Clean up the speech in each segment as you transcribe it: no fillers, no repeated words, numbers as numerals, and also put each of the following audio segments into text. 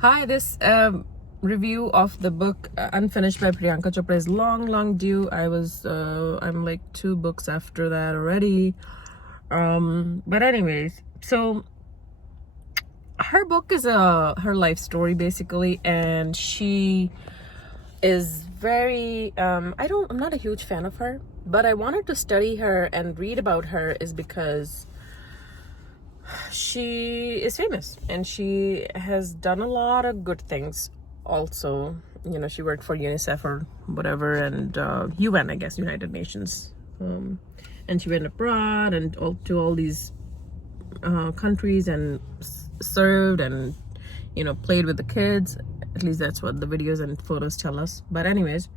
Hi, this review of the book Unfinished by Priyanka Chopra is long due. I'm like 2 books after that already. But anyways, so her book is her life story basically, and she is very I'm not a huge fan of her, but I wanted to study her and read about her is because she is famous and she has done a lot of good things also. She worked for UNICEF or whatever, and UN, I guess, United Nations, and she went abroad and to all these countries and served and played with the kids. At least that's what the videos and photos tell us. But anyways,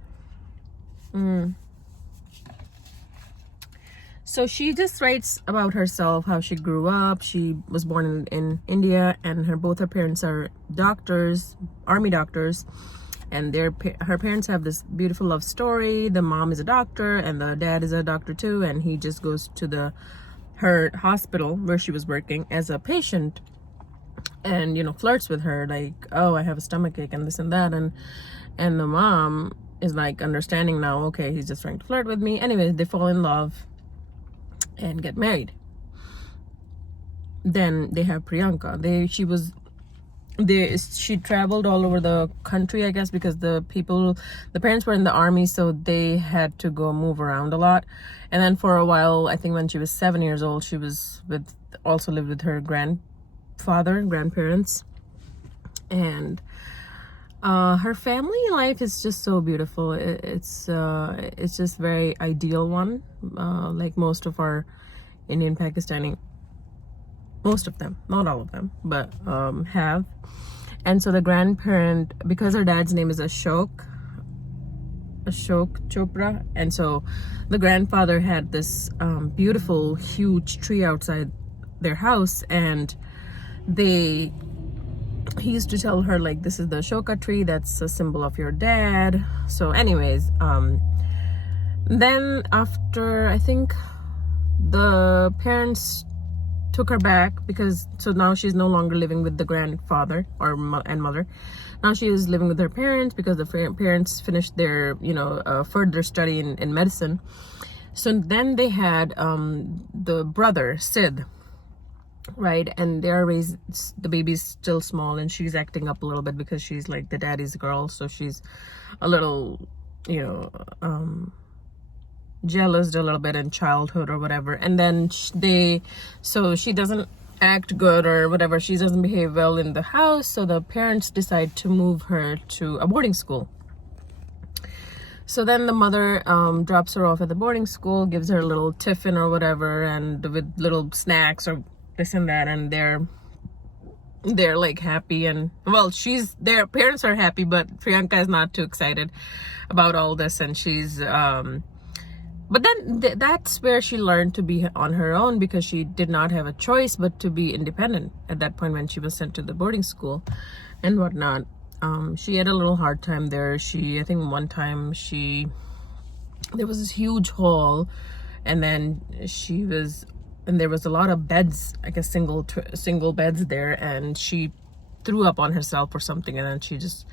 so she just writes about herself, how she grew up. She was born in India, and both her parents are doctors, army doctors, and her parents have this beautiful love story. The mom is a doctor, and the dad is a doctor too, and he just goes to her hospital where she was working as a patient, and flirts with her like, oh, I have a stomachache and this and that, and the mom is like understanding now, okay, he's just trying to flirt with me. Anyways, they fall in love and get married. Then they have Priyanka. She traveled all over the country, I guess, because the parents were in the army, so they had to move around a lot. And then for a while, I think when she was 7 years old, she also lived with her grandparents. And her family life is just so beautiful. It's just very ideal one, like most of our Indian Pakistani, most of them, not all of them, but have. And so the grandparent, because her dad's name is Ashok Chopra, and so the grandfather had this beautiful huge tree outside their house, and he used to tell her, like, this is the Ashoka tree, that's a symbol of your dad. So anyways, then after, I think the parents took her back, so now she's no longer living with the grandfather and mother. Now she is living with her parents because the parents finished their further study in medicine. So then they had the brother Sid, right? And the baby's still small, and she's acting up a little bit because she's like the daddy's girl, so she's a little jealous a little bit in childhood or whatever. And then so she doesn't act good or whatever, she doesn't behave well in the house, so the parents decide to move her to a boarding school. So then the mother drops her off at the boarding school, gives her a little tiffin or whatever, and with little snacks or this and that, and they're like happy, and well, their parents are happy, but Priyanka is not too excited about all this, and she's but then that's where she learned to be on her own, because she did not have a choice but to be independent at that point when she was sent to the boarding school and whatnot. She had a little hard time there. I think one time there was this huge hall, and then there was a lot of beds, I guess single beds there, and she threw up on herself or something, and then she just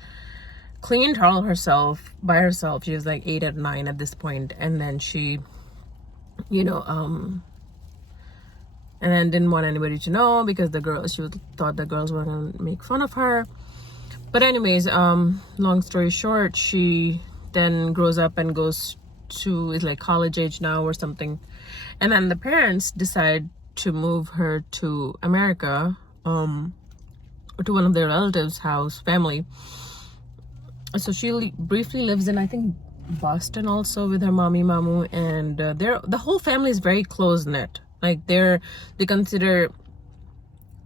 cleaned all herself by herself. She was like 8 or 9 at this point, and then she and then didn't want anybody to know because she thought the girls were gonna make fun of her. But anyways, long story short, she then grows up and is like college age now or something, and then the parents decide to move her to America, to one of their relatives' family. So she briefly lives in, I think, Boston also with her mamu, and the whole family is very close knit. Like they consider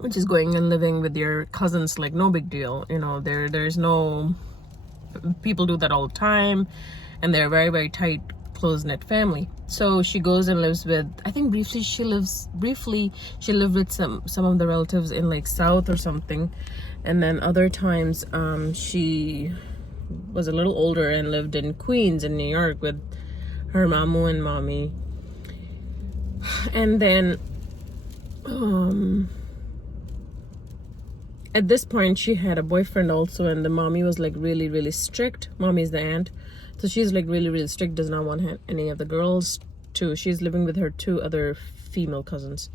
just going and living with your cousins like no big deal. There's no, people do that all the time, and they're a very, very tight, close knit family. So she goes and lives with, I think briefly she lived with some of the relatives in like South or something, and then other times she was a little older and lived in Queens in New York with her mamu and mommy. And then at this point she had a boyfriend also, and the mommy was like really, really strict. Mommy is the aunt, so she's like really, really strict, does not want any of the girls to, she's living with her 2 other female cousins,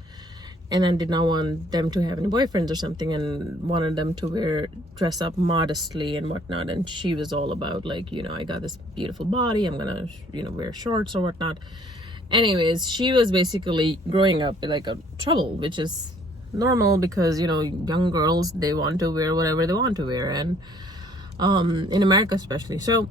and then did not want them to have any boyfriends or something, and wanted them to dress up modestly and whatnot. And she was all about like, I got this beautiful body, I'm gonna wear shorts or whatnot. Anyways, she was basically growing up like a trouble, which is normal because young girls, they want to wear whatever they want to wear, and in America especially. So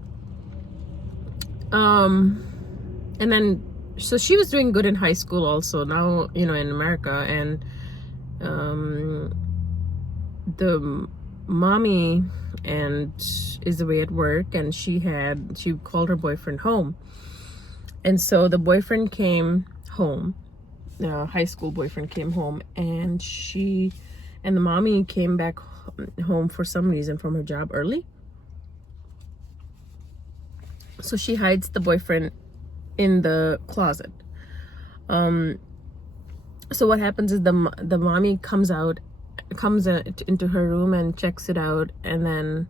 and then so she was doing good in high school also, now in America. And the mommy is away at work, and she called her boyfriend home. And so the boyfriend came home, high school boyfriend came home, and the mommy came back home for some reason from her job early. So she hides the boyfriend in the closet. So what happens is the mommy comes into her room and checks it out, and then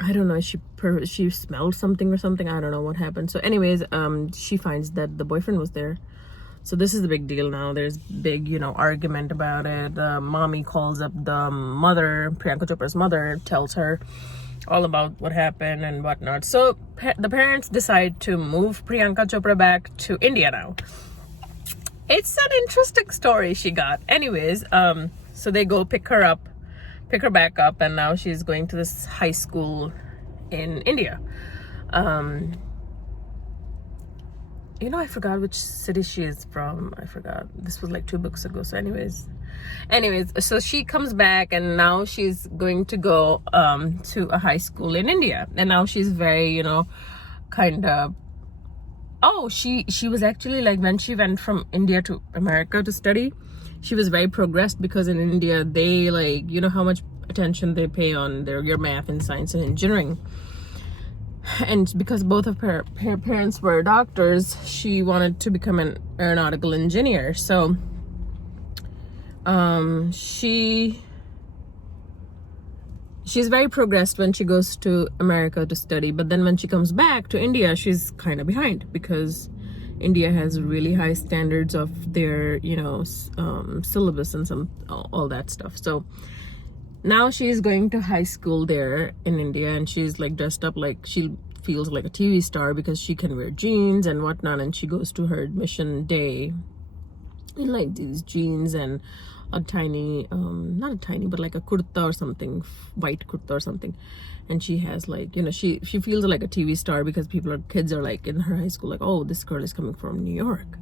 I don't know, she smelled something or something, I don't know what happened. So anyways, she finds that the boyfriend was there. So this is the big deal now. There's big argument about it. The mommy calls up the mother, Priyanka Chopra's mother, tells her all about what happened and whatnot. So the parents decide to move Priyanka Chopra back to India now. It's an interesting story she got. Anyways, so they go pick her back up, and now she's going to this high school in India. I forgot which city she is from. I forgot. This was like 2 books ago. So anyways, so she comes back, and now she's going to go to a high school in India. And now she's very, kind of, she was actually like, when she went from India to America to study, she was very progressed, because in India they like, how much attention they pay on your math and science and engineering. And because both of her parents were doctors, she wanted to become an aeronautical engineer. So she's very progressed when she goes to America to study, but then when she comes back to India, she's kind of behind, because India has really high standards of their syllabus and all that stuff. So now she's going to high school there in India, and she's like dressed up like she feels like a TV star, because she can wear jeans and whatnot. And she goes to her admission day in like these jeans and a tiny not a tiny, but like a kurta or something, white kurta or something. And she has like, she feels like a TV star, because kids are like in her high school like, oh, this girl is coming from New York.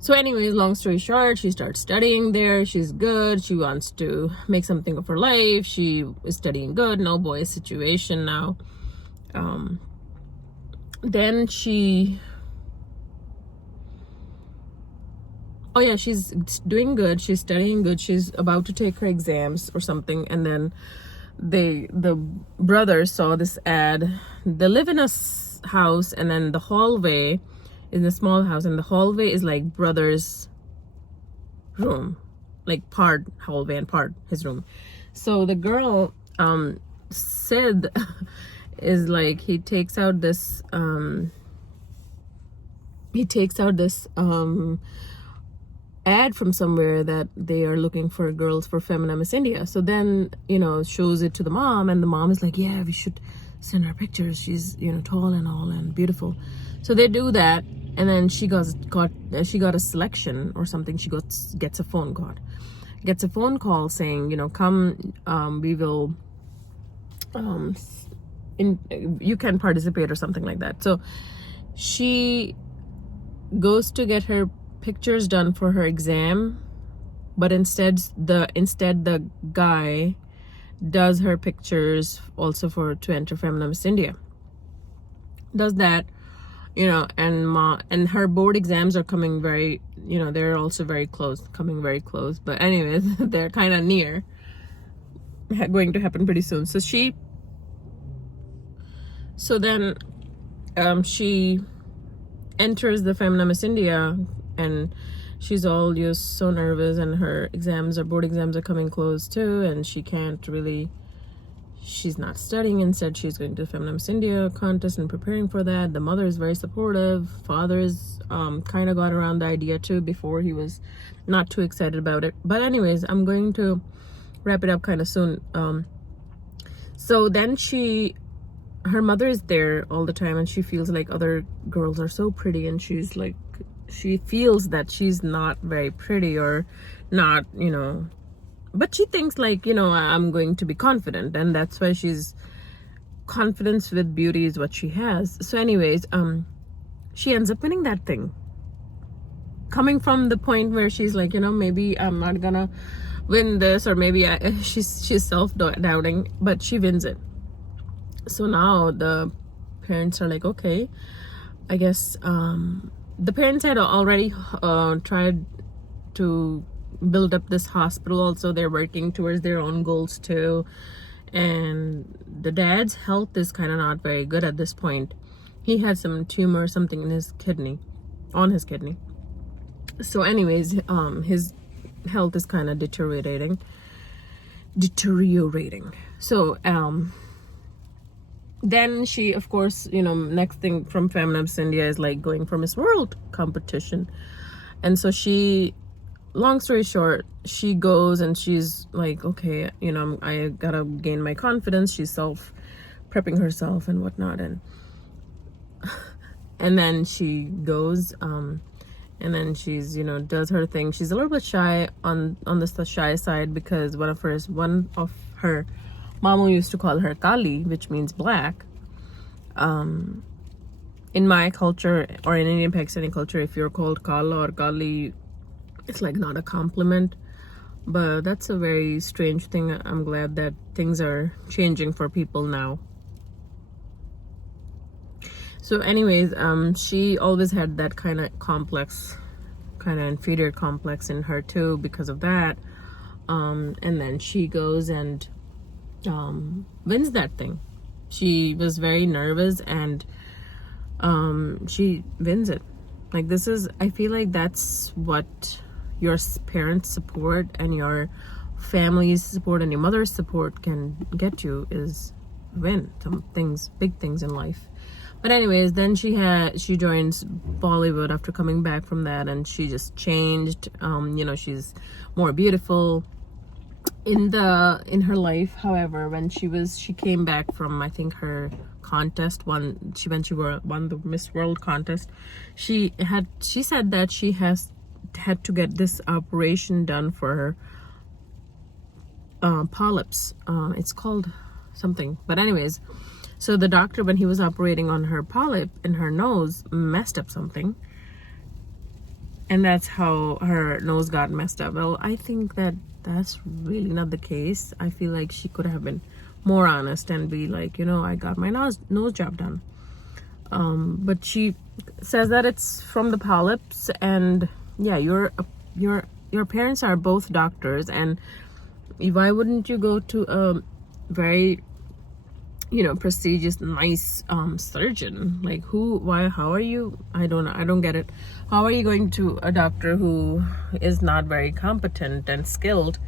So anyways, long story short, she starts studying there. She's good. She wants to make something of her life. She is studying good. No boy situation now. Then she's doing good. She's studying good. She's about to take her exams or something. And then the brothers saw this ad. They live in a house, and then the hallway is a small house, and the hallway is like brother's room, like part hallway and part his room. So the girl said is like, he takes out this ad from somewhere that they are looking for girls for Femina Miss India. So then shows it to the mom, and the mom is like, yeah, we should send her pictures. She's tall and all and beautiful. So they do that, and then she got a selection or something. She gets a phone call saying, come, we will you can participate or something like that. So she goes to get her pictures done for her exam, but instead the guy does her pictures also to enter Femina Miss India. Does that, and her board exams are coming very, they're also coming very close. But anyways, they're kind of near, going to happen pretty soon. So then she enters the Femina Miss India, and she's all just so nervous, and her board exams are coming close too, and she's not studying. Instead, she's going to Feminine Miss India contest and preparing for that. The mother is very supportive. Father is kind of got around the idea too before. He was not too excited about it. But anyways, I'm going to wrap it up kind of soon. So then her mother is there all the time, and she feels like other girls are so pretty, and she's like, she feels that she's not very pretty, or not, but she thinks like, I'm going to be confident, and that's why she's confidence with beauty is what she has. So anyways, she ends up winning that thing, coming from the point where she's like, maybe I'm not gonna win this, or maybe she's self-doubting, but she wins it. So now the parents are like, okay, I guess the parents had already tried to build up this hospital. Also, they're working towards their own goals too, and the dad's health is kind of not very good at this point. He had some tumor or something in his kidney, so anyways, his health is kind of deteriorating. So then she, of course, next thing from Feminine Miss India is like going for Miss World competition. And so long story short, she goes and she's like, okay, I gotta gain my confidence. She's prepping herself and whatnot, and then she goes, and then she's does her thing. She's a little bit shy on the shy side, because one of her Mamu used to call her Kali, which means black. In my culture, or in Indian Pakistani culture, if you're called Kala or Kali, it's like not a compliment. But that's a very strange thing. I'm glad that things are changing for people now. So anyways, she always had that kind of inferior complex in her too because of that. And then she goes and wins that thing. She was very nervous, and she wins it. Like, I feel like that's what your parents' support and your family's support and your mother's support can get you, is win some things, big things in life. But anyways, then she joins Bollywood after coming back from that, and she just changed. She's more beautiful in her life. However, when she came back from, I think, her contest, when she won the Miss World contest, she said that she had to get this operation done for her polyps. It's called something, but anyways, so the doctor, when he was operating on her polyp in her nose, messed up something, and that's how her nose got messed up. Well, I think that's really not the case. I feel like she could have been more honest and be like, I got my nose job done. But she says that it's from the polyps, and yeah, your parents are both doctors, and why wouldn't you go to a very prestigious, nice surgeon? Like, how are you? I don't know. I don't get it. How are you going to a doctor who is not very competent and skilled,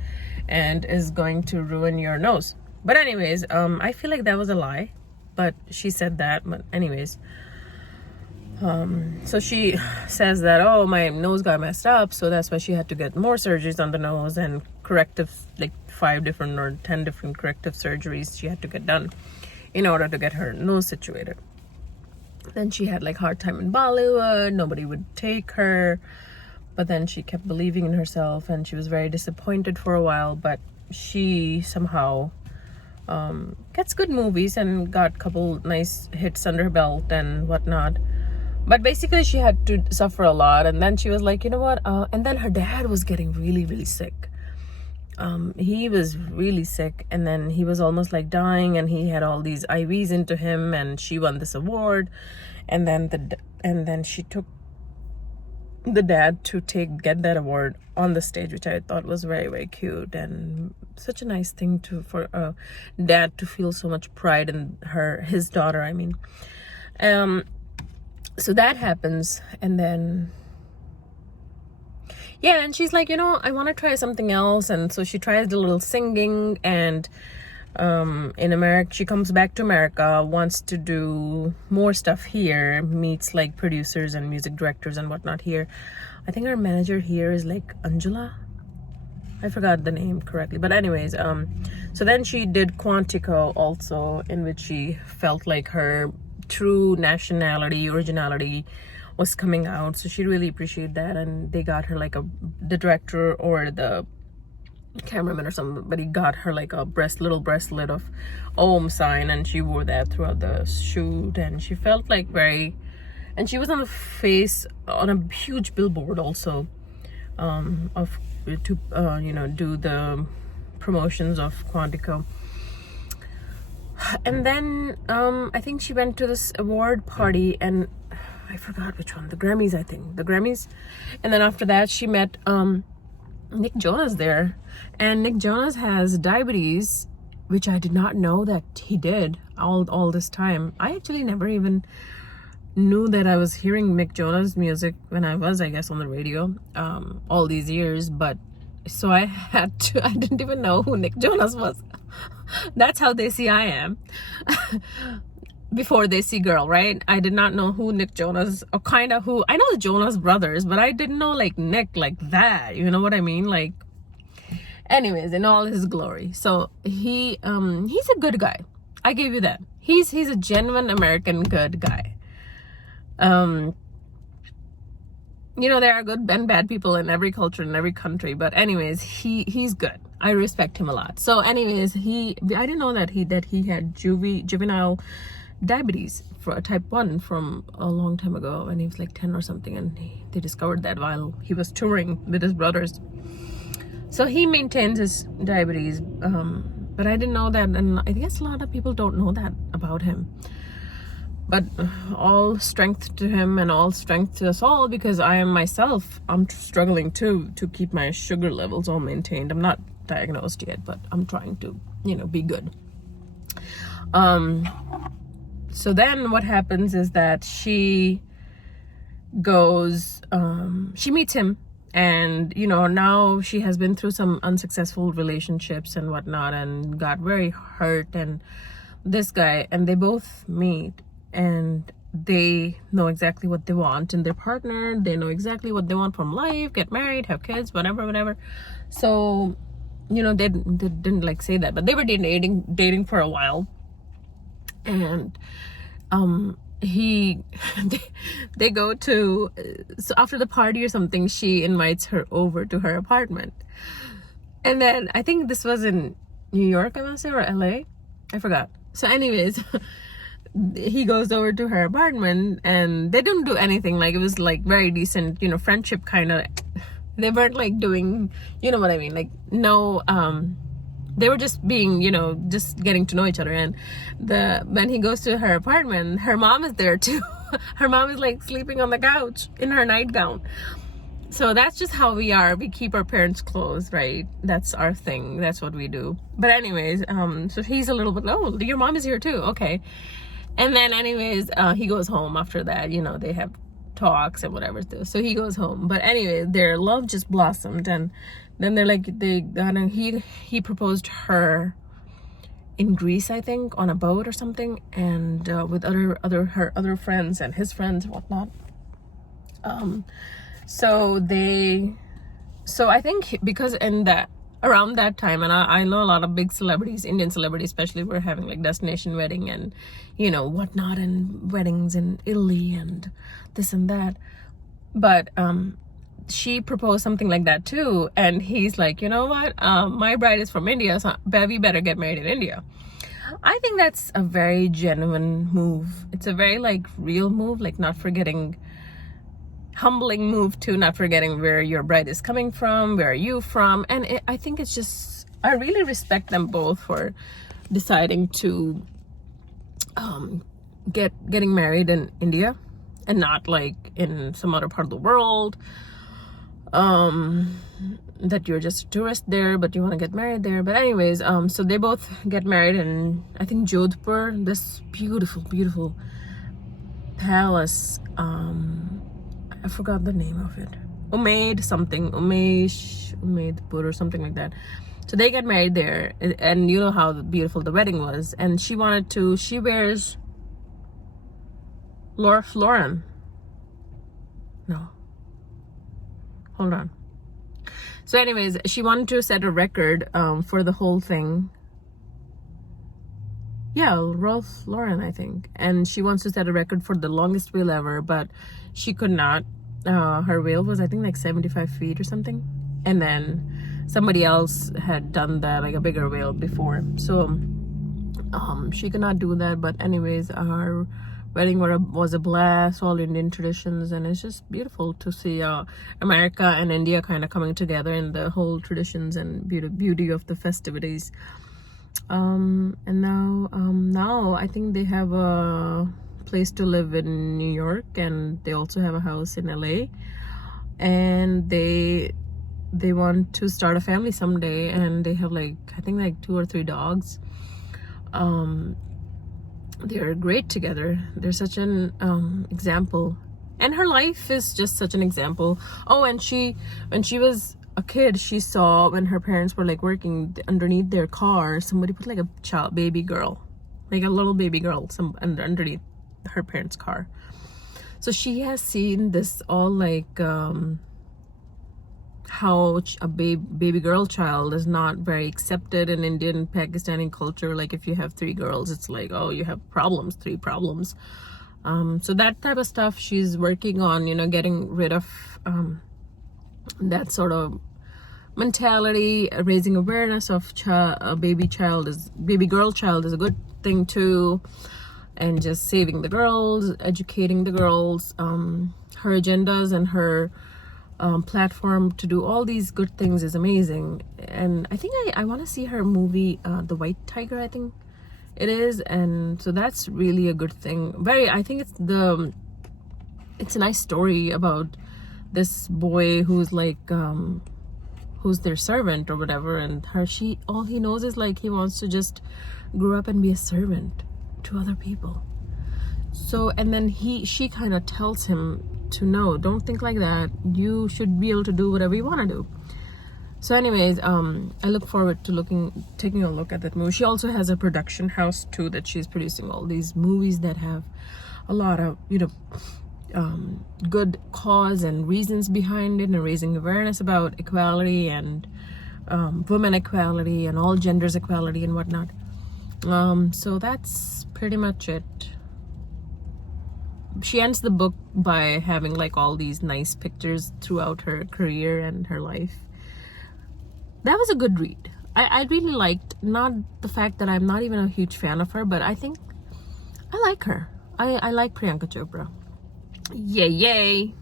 and is going to ruin your nose? But anyways, I feel like that was a lie, but she said that. But anyways, so she says that, oh, my nose got messed up, so that's why she had to get more surgeries on the nose, and corrective, like 5 different or 10 different corrective surgeries she had to get done in order to get her nose situated. Then she had like hard time in Bollywood. Nobody would take her, but then she kept believing in herself, and she was very disappointed for a while, but she somehow gets good movies and got a couple nice hits under her belt and whatnot. But basically she had to suffer a lot, and then she was like, you know what, and then her dad was getting really, really sick. He was really sick, and then he was almost like dying, and he had all these IVs into him, and she won this award, and then she took the dad to get that award on the stage, which I thought was very, very cute, and such a nice thing for a dad to feel so much pride in his daughter, I mean. So that happens, and then yeah, and she's like, I want to try something else. And so she tries a little singing, and in America, she comes back to America, wants to do more stuff here, meets like producers and music directors and whatnot here. I think our manager here is like Angela. I forgot the name correctly, but anyways, so then she did Quantico also, in which she felt like her true nationality, originality was coming out. So she really appreciated that, and they got her like the director or the cameraman or somebody got her like a little bracelet of Om sign, and she wore that throughout the shoot, and she felt like and she was on a huge billboard also, to do the promotions of Quantico. And then I think she went to this award party, and I forgot which one, the Grammys, I think the Grammys. And then after that she met Nick Jonas there, and Nick Jonas has diabetes, which I did not know that he did all this time. I actually never even knew that I was hearing Nick Jonas music when I was, I guess, on the radio all these years. But so I didn't even know who Nick Jonas was. That's how Desi I am. Before Desi girl, right? I did not know who Nick Jonas, or kind of who, I know the Jonas brothers, but I didn't know like Nick like that, you know what I mean? Like, anyways, in all his glory. So he's a good guy, I give you that. He's a genuine American good guy. There are good and bad people in every culture, in every country, but anyways, he's good. I respect him a lot. So anyways, I didn't know that he had juvenile diabetes for a type 1 from a long time ago, when he was like 10 or something, and they discovered that while he was touring with his brothers. So he maintains his diabetes, but I didn't know that, and I guess a lot of people don't know that about him. But all strength to him, and all strength to us all, because I'm struggling too to keep my sugar levels all maintained. I'm not diagnosed yet, but I'm trying to be good. So then what happens is that she meets him, and now she has been through some unsuccessful relationships and whatnot, and got very hurt. And this guy, and they both meet, and they know exactly what they want in their partner. They know exactly what they want from life, get married, have kids, whatever. So they didn't like say that, but they were dating for a while. And they go to, so after the party or something, she invites her over to her apartment. And then I think this was in New York, I want to say, or LA, I forgot. So anyways, he goes over to her apartment, and they didn't do anything. Like, it was like very decent, friendship kind of. They weren't like doing, you know what I mean, like no, they were just being, just getting to know each other. And when he goes to her apartment, her mom is there too. Her mom is like sleeping on the couch in her nightgown. So that's just how we are. We keep our parents close, right? That's our thing. That's what we do. But anyways, so he's a little bit, oh, your mom is here too, okay. And then anyways, he goes home after that. They have talks and whatever. So he goes home. But anyway, their love just blossomed, and then he proposed her in Greece, I think, on a boat or something, and with her other friends and his friends and whatnot. So I think because around that time, and I know a lot of big celebrities, Indian celebrities especially, were having like destination wedding and whatnot, and weddings in Italy and this and that. But she proposed something like that too, and he's like, you know what, my bride is from India, so we better get married in India. I think that's a very genuine move. It's a very like real move, like not forgetting, humbling move too, not forgetting where your bride is coming from, where are you from. And I think it's just, I really respect them both for deciding to getting married in India and not like in some other part of the world, that you're just a tourist there but you want to get married there. But anyways, so they both get married in, I think, Jodhpur, this beautiful palace. I forgot the name of it. Umaidpur or something like that. So they get married there, and you know how beautiful the wedding was. And she wears Lauren. No. Hold on. So anyways, she wanted to set a record for the whole thing. Yeah, Ralph Lauren, I think. And she wants to set a record for the longest veil ever, but she could not. Her veil was, I think, like 75 feet or something. And then somebody else had done that, like a bigger veil before. So she could not do that. But anyways, our wedding was a blast, all Indian traditions. And it's just beautiful to see America and India kind of coming together in the whole traditions and beauty of the festivities. And now I think they have a place to live in New York, and they also have a house in LA, and they want to start a family someday, and they have I think 2 or 3 dogs. They're great together. They're such an example, and her life is just such an example. Oh, and when she was a kid, she saw when her parents were working underneath their car, somebody put a baby girl, a little baby girl, underneath her parents' car. So she has seen this all how a baby girl child is not very accepted in Indian Pakistani culture. If you have 3 girls, it's oh, you have 3 problems. So that type of stuff she's working on, getting rid of that sort of mentality, raising awareness of a baby girl child is a good thing too, and just saving the girls, educating the girls. Her agendas and her platform to do all these good things is amazing. And I think I want to see her movie, The White Tiger, I think it is. And so that's really a good thing. I think it's a nice story about this boy who's who's their servant or whatever, and all he knows is he wants to just grow up and be a servant to other people. So, and then she kind of tells him to no, don't think like that. You should be able to do whatever you want to do. So anyways, I look forward to taking a look at that movie. She also has a production house too, that she's producing all these movies that have a lot of good cause and reasons behind it, and raising awareness about equality and women equality and all genders equality and whatnot. So that's pretty much it. She ends the book by having all these nice pictures throughout her career and her life. That was a good read. I really liked, not the fact that I'm not even a huge fan of her, but I think I like her. I like Priyanka Chopra. Yay.